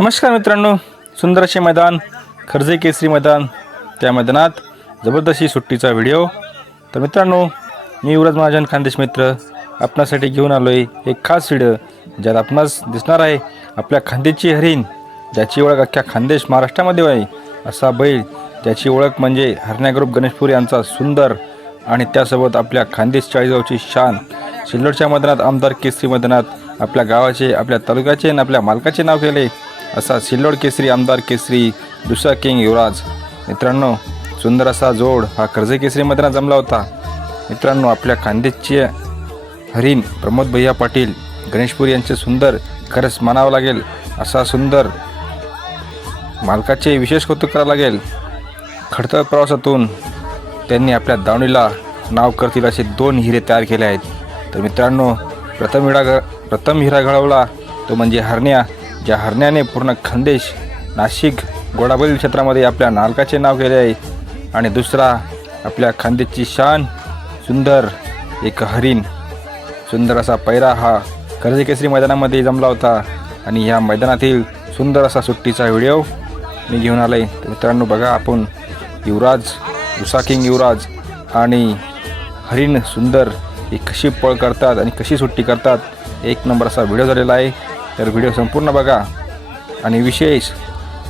नमस्कार मित्रांनो, सुंदर असे मैदान खर्जे केसरी मैदान, त्या मैदानात जबरदस्ती सुट्टीचा व्हिडिओ। तर मित्रांनो, मी युवराज महाजन खानदेश मित्र आपणासाठी घेऊन आलो आहे एक खास व्हिडिओ, ज्यात आपणास दिसणार आहे आपल्या खानदेशची हरिण, ज्याची ओळख अख्ख्या खानदेश महाराष्ट्रामध्ये आहे। असा बैल ज्याची ओळख म्हणजे हरण्या ग्रुप गणेशपूर यांचा सुंदर, आणि त्यासोबत आपल्या खानदेश चाळीसगावची शान। सिल्लोडच्या मैदानात आमदार केसरी मैदानात आपल्या गावाचे, आपल्या तालुक्याचे आणि आपल्या मालकाचे नाव केले असा सिल्लोड केसरी आमदार केसरी दुसरा किंग युवराज। मित्रांनो, सुंदर असा जोड हा कर्जे केसरी मैदानात जमला होता। मित्रांनो, आपल्या खानदेशचे हरिण प्रमोद भैया पाटील गणेशपूर यांचे सुंदर, खरंच मानावं लागेल असा सुंदर, मालकाचे विशेष कौतुक करावं लागेल। खडतर प्रवासातून त्यांनी आपल्या दावणीला नाव करतील असे 2 हिरे तयार केले आहेत। तर मित्रांनो, प्रथम हिरा घडवला तो म्हणजे हरण्या, ज्या हरण्याने पूर्ण खानदेश, नाशिक, घोडाबैल क्षेत्रामध्ये आपल्या मालकाचे नाव केले आहे। आणि दुसरा आपल्या खानदेशची शान, सुंदर एक हरिण। सुंदर असा पैरा हा कर्जे केसरी मैदानामध्ये जमला होता, आणि ह्या मैदानातील सुंदर असा सुट्टीचा व्हिडिओ मी घेऊन आलो आहे। तर मित्रांनो, बघा आपण युवराज, दुसरा किंग युवराज आणि हरिण सुंदर ही कशी पळ करतात आणि कशी सुट्टी करतात, एक नंबर असा व्हिडिओ झालेला आहे। तर व्हिडिओ संपूर्ण बघा, आणि विशेष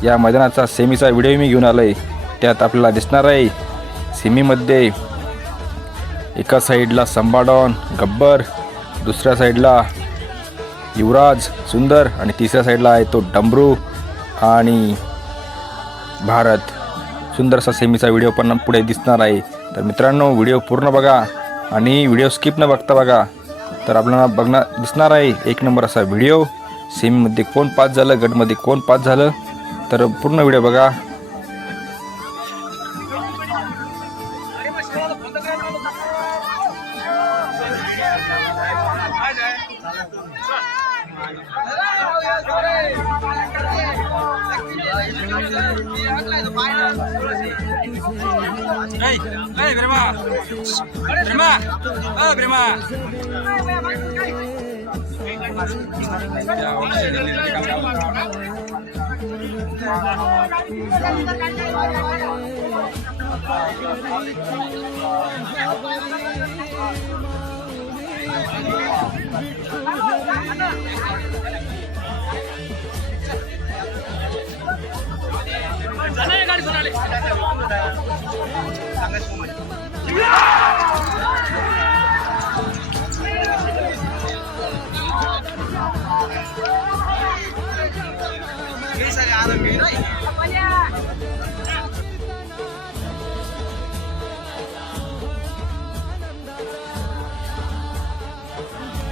या मैदानाचा सेमीचा व्हिडिओ मी घेऊन आलो आहे। त्यात आपल्याला दिसणार आहे सेमीमध्ये एका साईडला संबाडॉन गब्बर, दुसऱ्या साईडला युवराज सुंदर, आणि तिसऱ्या साईडला आहे तो डमरू आणि भारत। सुंदर असा सेमीचा व्हिडिओ पण पुढे दिसणार आहे। तर मित्रांनो, व्हिडिओ पूर्ण बघा आणि व्हिडिओ स्किप न बघता बघा, तर आपल्याला दिसणार आहे एक नंबर असा व्हिडिओ। सेमीमध्ये कोण पास झालं, गटमध्ये कोण पास झालं, तर पूर्ण व्हिडिओ बघा।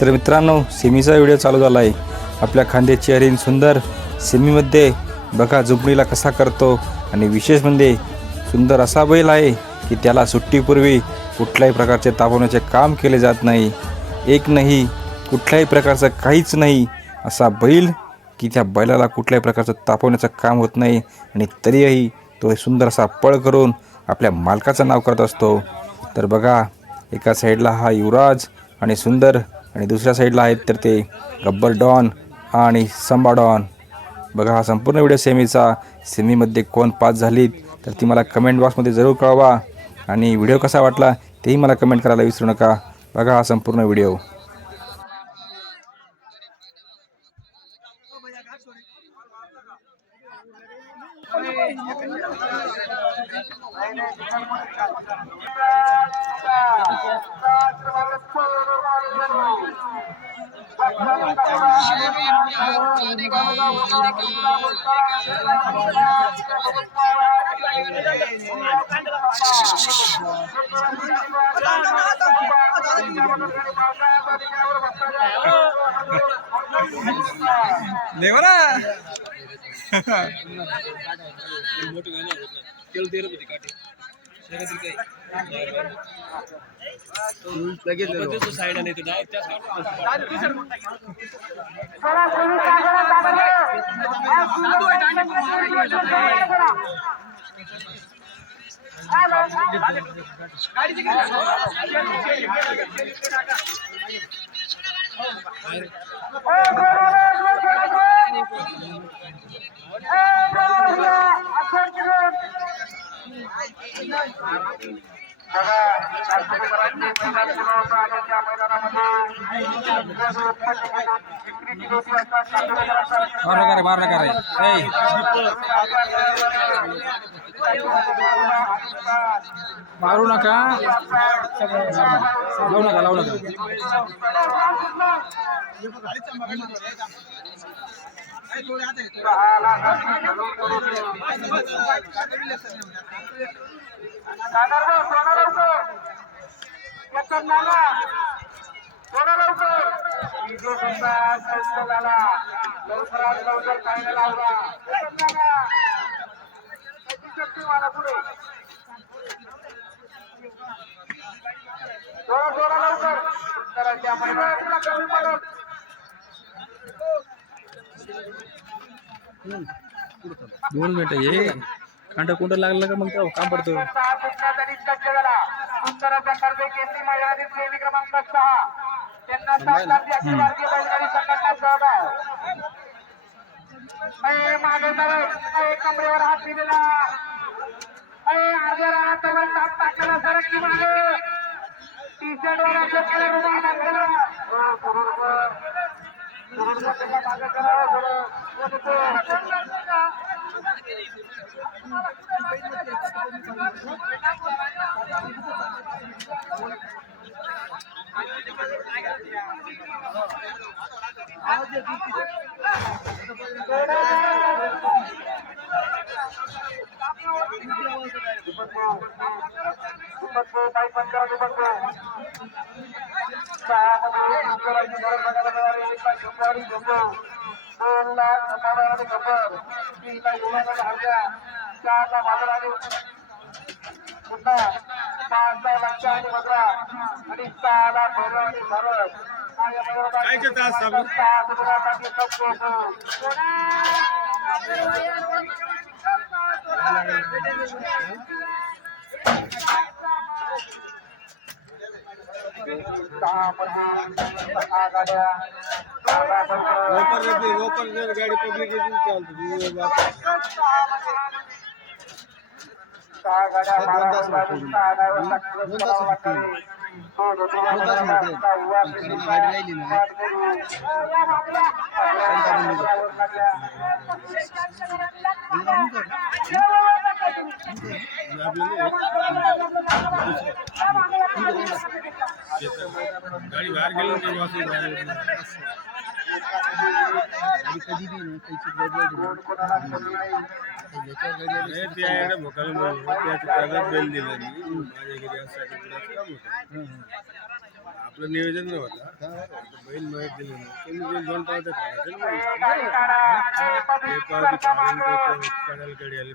तर मित्रांनो, सेमीचा व्हिडिओ चालू झाला आहे। आपल्या खांद्याची हरिण सुंदर सेमीमध्ये बघा झुंपणीला कसा करतो, आणि विशेष म्हणजे सुंदर असा बैल आहे की त्याला सुट्टीपूर्वी कुठल्याही प्रकारचे तापवण्याचे काम केले जात नाही, एक नाही, कुठल्याही प्रकारचं काहीच नाही असा बैल की त्या बैलाला कुठल्याही प्रकारचं तापवण्याचं काम होत नाही, आणि तरीही तो सुंदर असा पळ करून आपल्या मालकाचं नाव करत असतो। तर बघा, एका साईडला हा युवराज आणि सुंदर, आणि दुसऱ्या साईडला आहेत तर ते गब्बर डॉन आणि संबा डॉन। बघा हा संपूर्ण व्हिडिओ सेमीचा। सेमीमध्ये कोण पास झालीत तर ती मला कमेंट बॉक्समध्ये जरूर कळवा, आणि व्हिडिओ कसा वाटला तेही मला कमेंट करायला विसरू नका। बघा हा संपूर्ण व्हिडिओ। मारला का रे मारू नका लावू नका लवकर खायला लावला पुढे थोडा लवकर करायच्या मैदानाला कमी पडत 2 मिनिटं ये कांड कुंड लागलं का मग तेव्हा काम पडतो उत्तराच्या कर्जे केंद्रीय मैदानातील श्रेणी क्रमांक 6 त्यांना भारतीय बैलगाडी संघटना सहभाग मागे कमरेवर हात दिलेला अर्ध्या रानात ताप टाकलेला सरकी मागे टी शर्ट वर असं केलं रुमाल टाकलेला मागे गाडी पब्लिक गाडी बाहेर गेली कधी बी भोकाला बेल दिला माझ्या घरी आपलं नियोजन नव्हतं बैल माहीत दिलं नाही 2 पावत्या कडालकडे आली